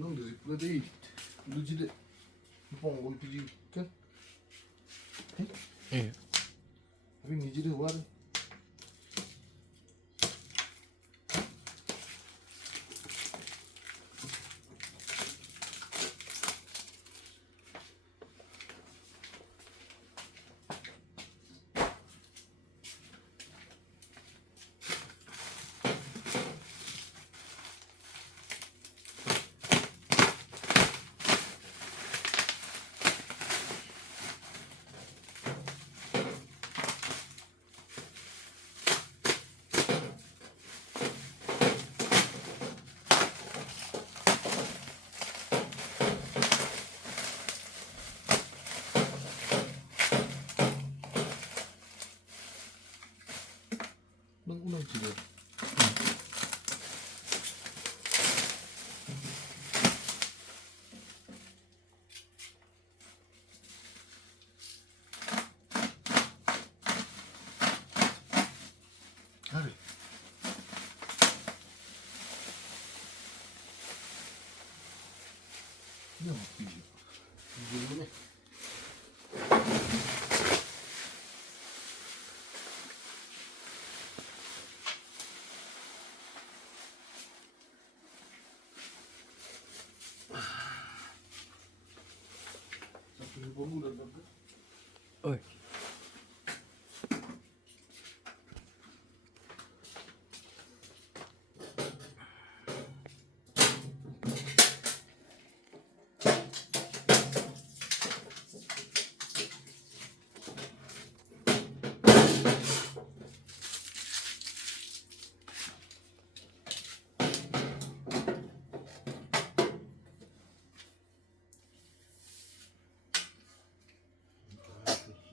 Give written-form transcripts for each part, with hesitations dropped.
Não, deh. Lu jeda. Pong itu kan. Iya. Tapi ini jeda war. Ulang jeda. Hari. Ini mau video. Video ini. Oi.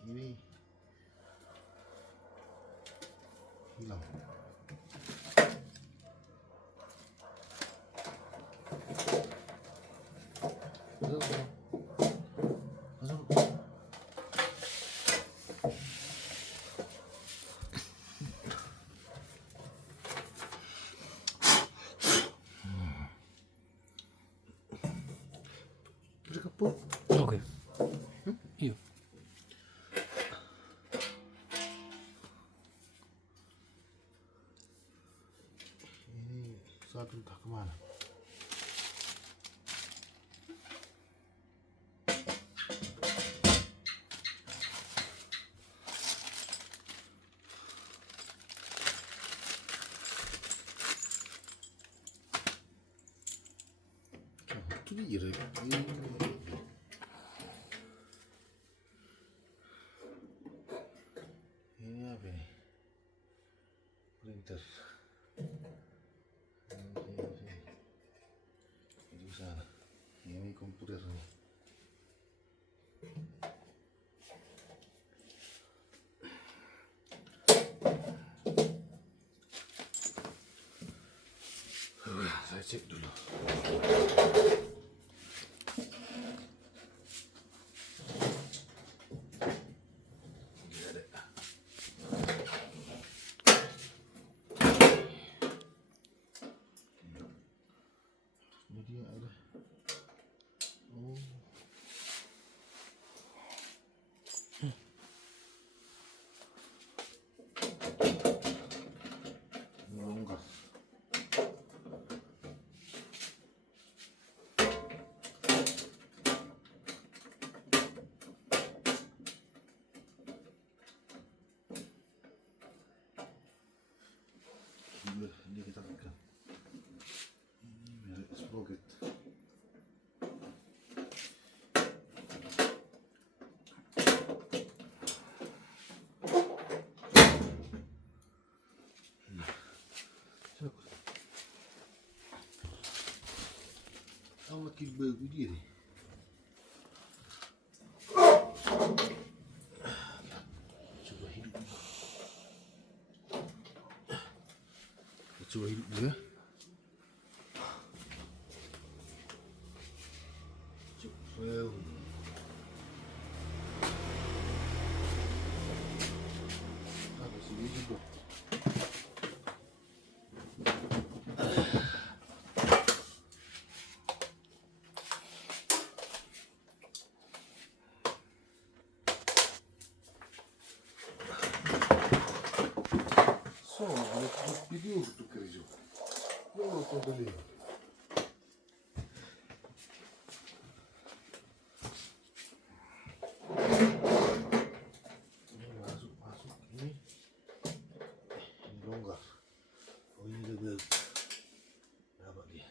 Ini hilang. Udah kapok. Oke. Iya. Ini satu entah kemana. Itu dia. Ini apa ini? Printer. Itu sana. Ini komputer nih. Saya cek dulu. Ini dia ada. Oh. Longgar. Ini kita pegang. Ini merek Sproget. Amat bagus dia nih. Coba hidup. Coba hidup dulu ya. Well. Apa sih ini juga? Ini untuk kerja. Ini untuk beli. Ini masuk ini longgar. Oh ini double. Dapat dia.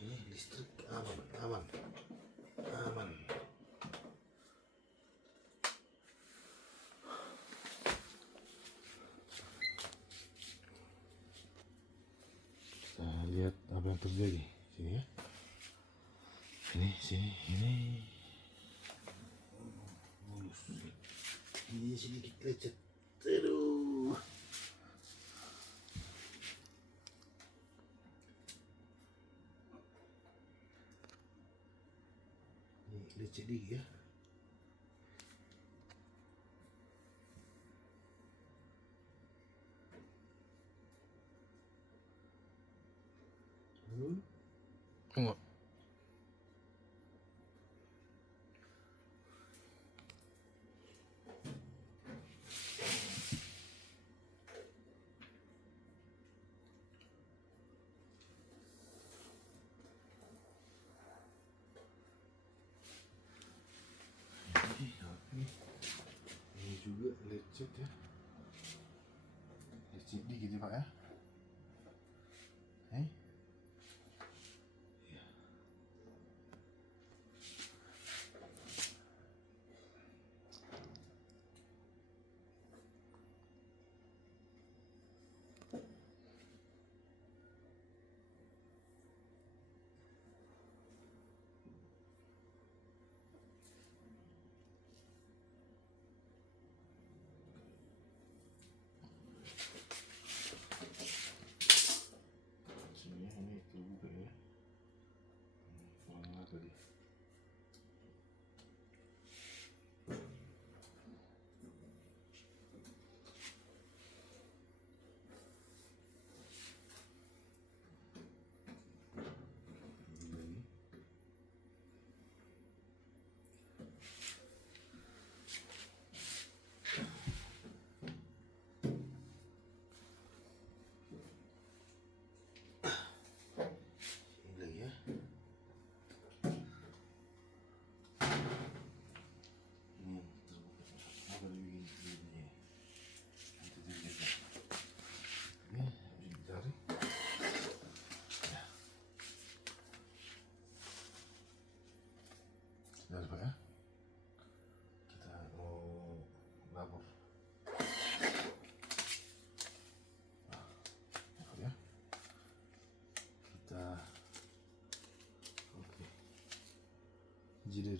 Ini listrik aman. Kita lihat apa yang terjadi sini ya. Sini. Mulus. Ini sedikit lecet. Aduh. Ini lecet dikit ya. Enggak. Ini juga lecet ya. Lecet dikit ya Pak ya. Ya. Sini ini terbuka ya. Kurang apa dia? Sudah Pak ya. Kita mau lapor. Ya. Kita oke. Jidir.